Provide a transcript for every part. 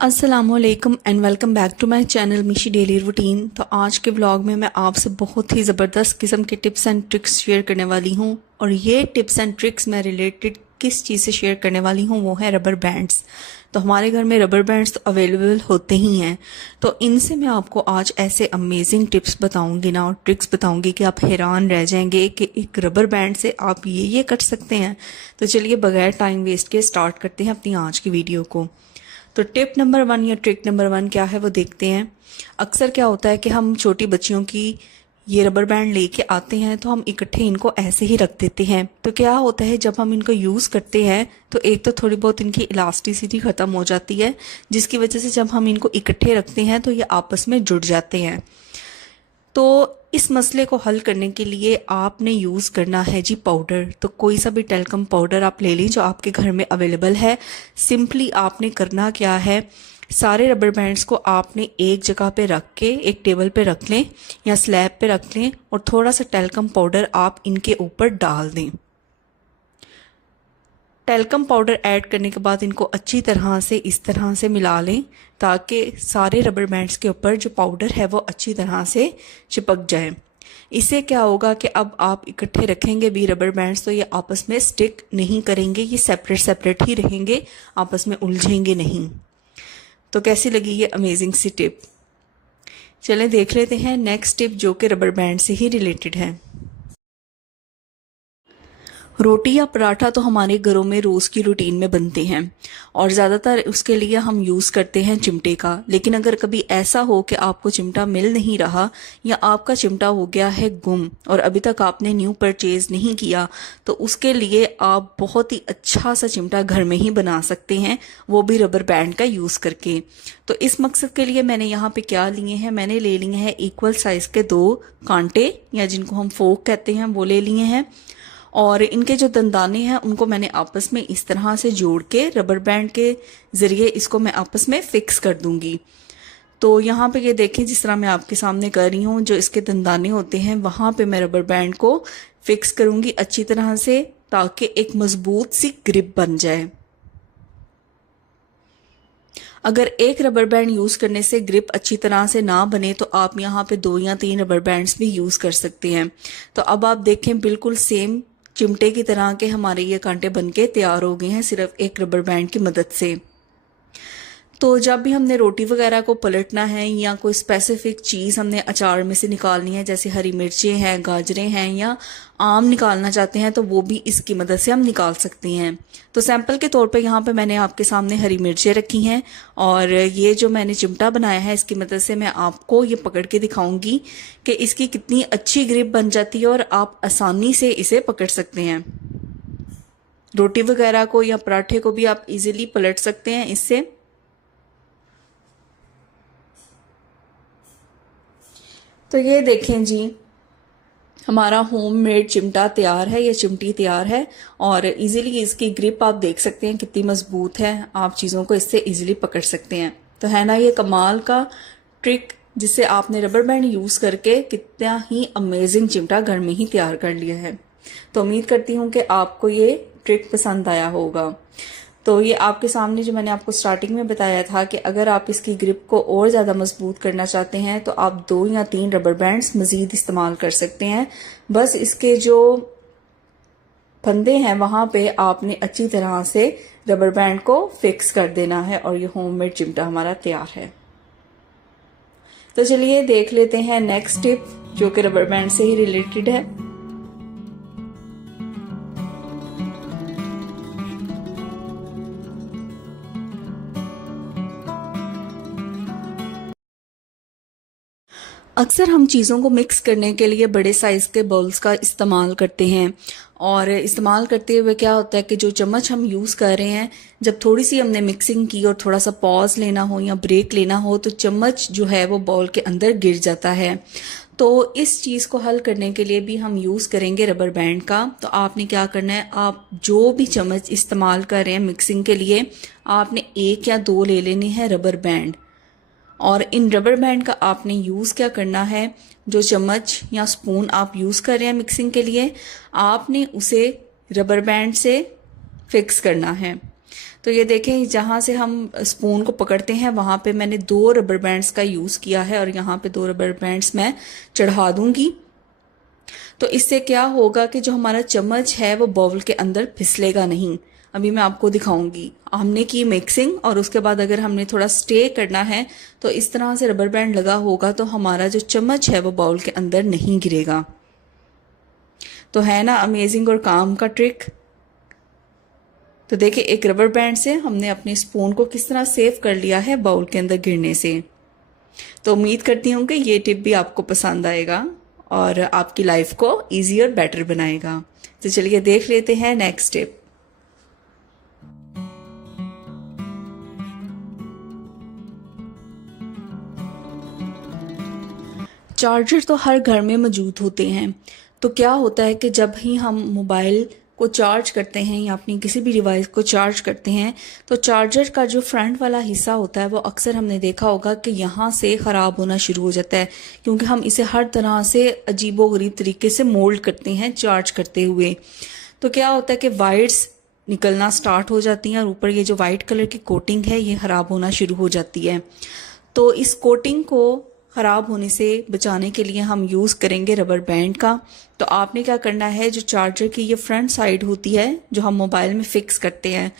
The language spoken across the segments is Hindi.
अस्सलामुअलैकुम and welcome back to my channel Mishi daily routine. तो आज के व्लॉग में मैं आपसे बहुत ही ज़बरदस्त किस्म के टिप्स एंड ट्रिक्स शेयर करने वाली हूँ। और ये टिप्स एंड ट्रिक्स मैं रिलेटेड किस चीज़ से शेयर करने वाली हूँ वो है रबर बैंड्स। तो हमारे घर में रबर बैंड्स तो अवेलेबल होते ही हैं, तो इनसे मैं आपको आज ऐसे अमेजिंग टिप्स बताऊंगी ना, और ट्रिक्स बताऊंगी कि आप हैरान रह जाएंगे कि एक रबर बैंड से आप ये कर सकते हैं। तो चलिए बगैर टाइम वेस्ट के स्टार्ट करते हैं अपनी आज की वीडियो को। तो टिप नंबर 1 या ट्रिक नंबर 1 क्या है वो देखते हैं। अक्सर क्या होता है कि हम छोटी बच्चियों की ये रबर बैंड लेके आते हैं तो हम इकट्ठे इनको ऐसे ही रख देते हैं। तो क्या होता है जब हम इनको यूज़ करते हैं तो एक तो थोड़ी बहुत इनकी इलास्टिसिटी ख़त्म हो जाती है, जिसकी वजह से जब हम इनको इकट्ठे रखते हैं तो ये आपस में जुड़ जाते हैं। तो इस मसले को हल करने के लिए आपने यूज़ करना है जी पाउडर। तो कोई सा भी टेल्कम पाउडर आप ले लें जो आपके घर में अवेलेबल है। सिंपली आपने करना क्या है, सारे रबर बैंड्स को आपने एक जगह पे रख के एक टेबल पे रख लें या स्लैब पे रख लें और थोड़ा सा टेल्कम पाउडर आप इनके ऊपर डाल दें। टेल्कम पाउडर ऐड करने के बाद इनको अच्छी तरह से इस तरह से मिला लें ताकि सारे रबर बैंड्स के ऊपर जो पाउडर है वो अच्छी तरह से चिपक जाए। इससे क्या होगा कि अब आप इकट्ठे रखेंगे भी रबर बैंड्स तो ये आपस में स्टिक नहीं करेंगे, ये सेपरेट सेपरेट ही रहेंगे, आपस में उलझेंगे नहीं। तो कैसी लगी ये अमेजिंग सी टिप? चलें देख लेते हैं नेक्स्ट टिप जो कि रबर बैंड से ही रिलेटेड है। रोटी या पराठा तो हमारे घरों में रोज़ की रूटीन में बनते हैं और ज़्यादातर उसके लिए हम यूज़ करते हैं चिमटे का। लेकिन अगर कभी ऐसा हो कि आपको चिमटा मिल नहीं रहा या आपका चिमटा हो गया है गुम और अभी तक आपने न्यू परचेज़ नहीं किया, तो उसके लिए आप बहुत ही अच्छा सा चिमटा घर में ही बना सकते हैं, वो भी रबर बैंड का यूज़ करके। तो इस मकसद के लिए मैंने यहाँ पे क्या लिए हैं, मैंने ले लिए हैं इक्वल साइज़ के 2 कांटे या जिनको हम फोक कहते हैं वो ले लिए हैं। और इनके जो दंदाने हैं उनको मैंने आपस में इस तरह से जोड़ के रबर बैंड के ज़रिए इसको मैं आपस में फ़िक्स कर दूंगी। तो यहाँ पे ये देखें जिस तरह मैं आपके सामने कर रही हूँ, जो इसके दंदाने होते हैं वहाँ पे मैं रबर बैंड को फिक्स करूँगी अच्छी तरह से ताकि एक मजबूत सी ग्रिप बन जाए। अगर एक रबर बैंड यूज़ करने से ग्रिप अच्छी तरह से ना बने तो आप यहाँ पे 2 या 3 रबर बैंड्स भी यूज़ कर सकते हैं। तो अब आप देखें बिल्कुल सेम चिमटे की तरह के हमारे ये कांटे बनके तैयार हो गए हैं सिर्फ एक रबर बैंड की मदद से। तो जब भी हमने रोटी वगैरह को पलटना है या कोई स्पेसिफिक चीज़ हमने अचार में से निकालनी है, जैसे हरी मिर्चें हैं, गाजरें हैं या आम निकालना चाहते हैं, तो वो भी इसकी मदद से हम निकाल सकते हैं। तो सैंपल के तौर पे यहाँ पे मैंने आपके सामने हरी मिर्चें रखी हैं और ये जो मैंने चिमटा बनाया है इसकी मदद से मैं आपको ये पकड़ के दिखाऊंगी कि इसकी कितनी अच्छी ग्रिप बन जाती है और आप आसानी से इसे पकड़ सकते हैं। रोटी वगैरह को या पराठे को भी आप इजीली पलट सकते हैं इससे। तो ये देखें जी, हमारा होममेड चिमटा तैयार है, ये चिमटी तैयार है और इजीली इसकी ग्रिप आप देख सकते हैं कितनी मजबूत है। आप चीज़ों को इससे इजीली पकड़ सकते हैं। तो है ना ये कमाल का ट्रिक जिससे आपने रबर बैंड यूज़ करके कितना ही अमेजिंग चिमटा घर में ही तैयार कर लिया है। तो उम्मीद करती हूँ कि आपको ये ट्रिक पसंद आया होगा। तो ये आपके सामने जो मैंने आपको स्टार्टिंग में बताया था कि अगर आप इसकी ग्रिप को और ज़्यादा मजबूत करना चाहते हैं तो आप 2 या 3 रबर बैंड्स मज़ीद इस्तेमाल कर सकते हैं। बस इसके जो फंदे हैं वहाँ पे आपने अच्छी तरह से रबर बैंड को फिक्स कर देना है और ये होममेड चिमटा हमारा तैयार है। तो चलिए देख लेते हैं नेक्स्ट टिप जो कि रबर बैंड से ही रिलेटेड है। अक्सर हम चीज़ों को मिक्स करने के लिए बड़े साइज़ के बाउल्स का इस्तेमाल करते हैं और इस्तेमाल करते हुए क्या होता है कि जो चम्मच हम यूज़ कर रहे हैं, जब थोड़ी सी हमने मिक्सिंग की और थोड़ा सा पॉज लेना हो या ब्रेक लेना हो तो चम्मच जो है वो बाउल के अंदर गिर जाता है। तो इस चीज़ को हल करने के लिए भी हम यूज़ करेंगे रबर बैंड का। तो आपने क्या करना है, आप जो भी चम्मच इस्तेमाल कर रहे हैं मिक्सिंग के लिए, आपने 1 या 2 ले लेने हैं रबर बैंड और इन रबर बैंड का आपने यूज़ क्या करना है, जो चम्मच या स्पून आप यूज़ कर रहे हैं मिक्सिंग के लिए, आपने उसे रबर बैंड से फिक्स करना है। तो ये देखें, जहाँ से हम स्पून को पकड़ते हैं वहाँ पे मैंने 2 रबर बैंड्स का यूज़ किया है और यहाँ पे 2 रबर बैंड्स मैं चढ़ा दूंगी। तो इससे क्या होगा कि जो हमारा चम्मच है वो बाउल के अंदर फिसलेगा नहीं। अभी मैं आपको दिखाऊंगी। हमने की मिक्सिंग और उसके बाद अगर हमने थोड़ा स्टे करना है तो इस तरह से रबर बैंड लगा होगा तो हमारा जो चम्मच है वो बाउल के अंदर नहीं गिरेगा। तो है ना अमेजिंग और काम का ट्रिक। तो देखिए, एक रबर बैंड से हमने अपने स्पून को किस तरह सेव कर लिया है बाउल के अंदर गिरने से। तो उम्मीद करती हूँ कि ये टिप भी आपको पसंद आएगा और आपकी लाइफ को इजी और बेटर बनाएगा। तो चलिए देख लेते हैं नेक्स्ट टिप। चार्जर तो हर घर में मौजूद होते हैं। तो क्या होता है कि जब ही हम मोबाइल को चार्ज करते हैं या अपनी किसी भी डिवाइस को चार्ज करते हैं तो चार्जर का जो फ्रंट वाला हिस्सा होता है वो अक्सर हमने देखा होगा कि यहाँ से ख़राब होना शुरू हो जाता है, क्योंकि हम इसे हर तरह से अजीबोगरीब तरीके से मोल्ड करते हैं चार्ज करते हुए। तो क्या होता है कि वायर्स निकलना स्टार्ट हो जाती हैं और ऊपर ये जो वाइट कलर की कोटिंग है ये ख़राब होना शुरू हो जाती है। तो इस कोटिंग को ख़राब होने से बचाने के लिए हम यूज़ करेंगे रबर बैंड का। तो आपने क्या करना है, जो चार्जर की ये फ्रंट साइड होती है जो हम मोबाइल में फ़िक्स करते हैं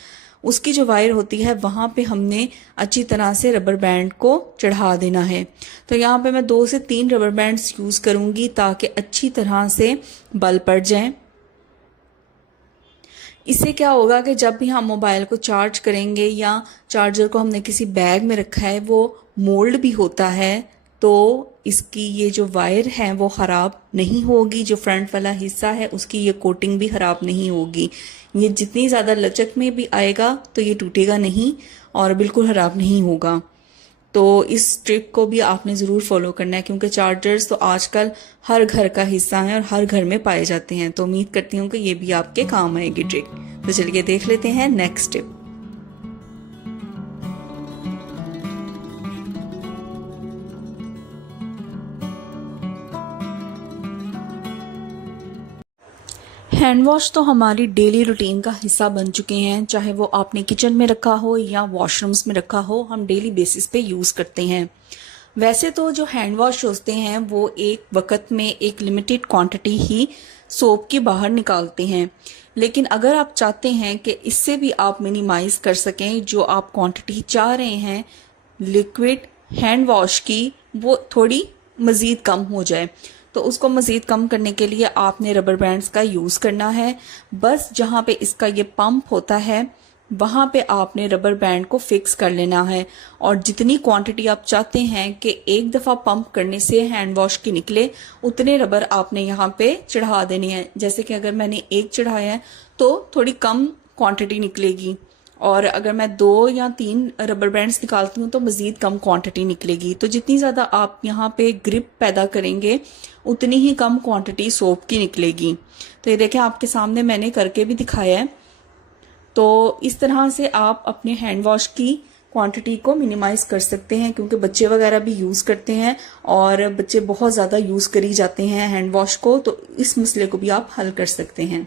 उसकी जो वायर होती है वहाँ पे हमने अच्छी तरह से रबर बैंड को चढ़ा देना है। तो यहाँ पे मैं 2 से 3 रबर बैंड्स यूज़ करूँगी ताकि अच्छी तरह से बल पड़ जाएं। इससे क्या होगा कि जब भी हम मोबाइल को चार्ज करेंगे या चार्जर को हमने किसी बैग में रखा है वो मोल्ड भी होता है तो इसकी ये जो वायर है वो ख़राब नहीं होगी, जो फ्रंट वाला हिस्सा है उसकी ये कोटिंग भी ख़राब नहीं होगी। ये जितनी ज़्यादा लचक में भी आएगा तो ये टूटेगा नहीं और बिल्कुल ख़राब नहीं होगा। तो इस ट्रिक को भी आपने ज़रूर फॉलो करना है, क्योंकि चार्जर्स तो आजकल हर घर का हिस्सा हैं और हर घर में पाए जाते हैं। तो उम्मीद करती हूँ कि ये भी आपके काम आएगी ट्रिक। तो चलिए देख लेते हैं नेक्स्ट टिप। हैंड वॉश तो हमारी डेली रूटीन का हिस्सा बन चुके हैं, चाहे वो आपने किचन में रखा हो या वॉशरूम्स में रखा हो, हम डेली बेसिस पे यूज़ करते हैं। वैसे तो जो हैंड वॉश होते हैं वो एक वक्त में एक लिमिटेड क्वांटिटी ही सोप की बाहर निकालते हैं, लेकिन अगर आप चाहते हैं कि इससे भी आप मिनिमाइज़ कर सकें, जो आप क्वांटिटी चाह रहे हैं लिक्विड हैंड वॉश की वो थोड़ी मज़ीद कम हो जाए, तो उसको मज़ीद कम करने के लिए आपने रबर बैंड्स का यूज़ करना है। बस जहाँ पे इसका ये पंप होता है वहाँ पे आपने रबर बैंड को फिक्स कर लेना है और जितनी क्वांटिटी आप चाहते हैं कि एक दफ़ा पंप करने से हैंड वॉश की निकले उतने रबर आपने यहाँ पे चढ़ा देने हैं। जैसे कि अगर मैंने 1 चढ़ाया है तो थोड़ी कम क्वांटिटी निकलेगी और अगर मैं 2 या 3 रबर बैंड्स निकालती हूँ तो मज़ीद कम क्वांटिटी निकलेगी। तो जितनी ज़्यादा आप यहाँ पे ग्रिप पैदा करेंगे उतनी ही कम क्वांटिटी सोप की निकलेगी। तो ये देखें, आपके सामने मैंने करके भी दिखाया है। तो इस तरह से आप अपने हैंड वॉश की क्वांटिटी को मिनिमाइज कर सकते हैं, क्योंकि बच्चे वगैरह भी यूज़ करते हैं और बच्चे बहुत ज़्यादा यूज़ करी जाते हैं हैंड वॉश को, तो इस मसले को भी आप हल कर सकते हैं।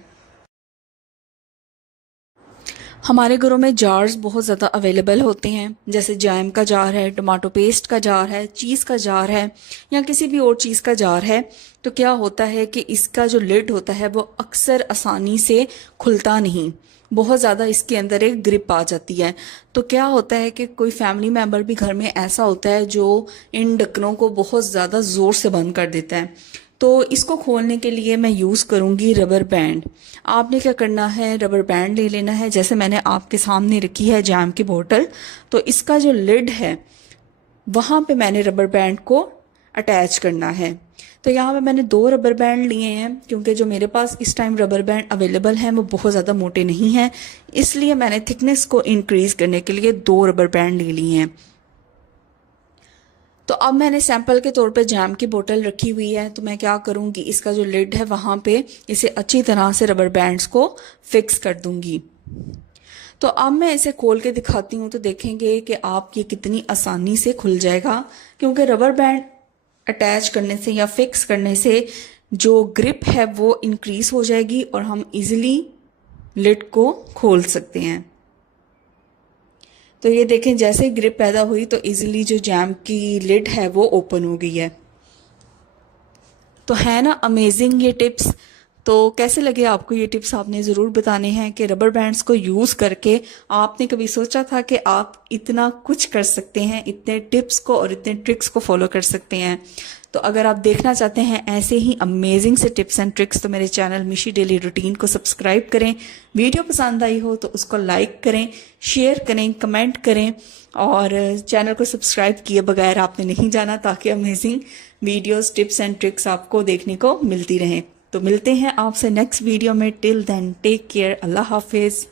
हमारे घरों में जार्स बहुत ज़्यादा अवेलेबल होते हैं, जैसे जैम का जार है, टमाटो पेस्ट का जार है, चीज़ का जार है या किसी भी और चीज़ का जार है। तो क्या होता है कि इसका जो लिड होता है वो अक्सर आसानी से खुलता नहीं, बहुत ज़्यादा इसके अंदर एक ग्रिप आ जाती है। तो क्या होता है कि कोई फैमिली मेम्बर भी घर में ऐसा होता है जो इन ढक्कनों को बहुत ज़्यादा ज़ोर से बंद कर देता है। तो इसको खोलने के लिए मैं यूज़ करूँगी रबर बैंड। आपने क्या करना है, रबर बैंड ले लेना है, जैसे मैंने आपके सामने रखी है जैम की बोतल। तो इसका जो लिड है वहाँ पे मैंने रबर बैंड को अटैच करना है। तो यहाँ पे मैंने 2 रबर बैंड लिए हैं, क्योंकि जो मेरे पास इस टाइम रबर बैंड अवेलेबल हैं वो बहुत ज़्यादा मोटे नहीं हैं, इसलिए मैंने थिकनेस को इंक्रीज़ करने के लिए 2 रबर बैंड ले लिए हैं। तो अब मैंने सैंपल के तौर पे जैम की बोतल रखी हुई है, तो मैं क्या करूँगी, इसका जो लिड है वहाँ पे इसे अच्छी तरह से रबर बैंड्स को फिक्स कर दूँगी। तो अब मैं इसे खोल के दिखाती हूँ तो देखेंगे कि आप ये कितनी आसानी से खुल जाएगा, क्योंकि रबर बैंड अटैच करने से या फिक्स करने से जो ग्रिप है वो इंक्रीज़ हो जाएगी और हम इजीली लिड को खोल सकते हैं। तो ये देखें जैसे ग्रिप पैदा हुई तो इजीली जो जैम की लिड है वो ओपन हो गई है। तो है ना अमेजिंग ये टिप्स। तो कैसे लगे आपको ये टिप्स, आपने ज़रूर बताने हैं कि रबर बैंड्स को यूज़ करके आपने कभी सोचा था कि आप इतना कुछ कर सकते हैं, इतने टिप्स को और इतने ट्रिक्स को फॉलो कर सकते हैं। तो अगर आप देखना चाहते हैं ऐसे ही अमेजिंग से टिप्स एंड ट्रिक्स तो मेरे चैनल मिशी डेली रूटीन को सब्सक्राइब करें। वीडियो पसंद आई हो तो उसको लाइक करें, शेयर करें, कमेंट करें और चैनल को सब्सक्राइब किए बगैर आपने नहीं जाना, ताकि amazing videos, tips and tricks आपको देखने को मिलती रहें। तो मिलते हैं आपसे नेक्स्ट वीडियो में। टिल देन टेक केयर, अल्लाह हाफिज़।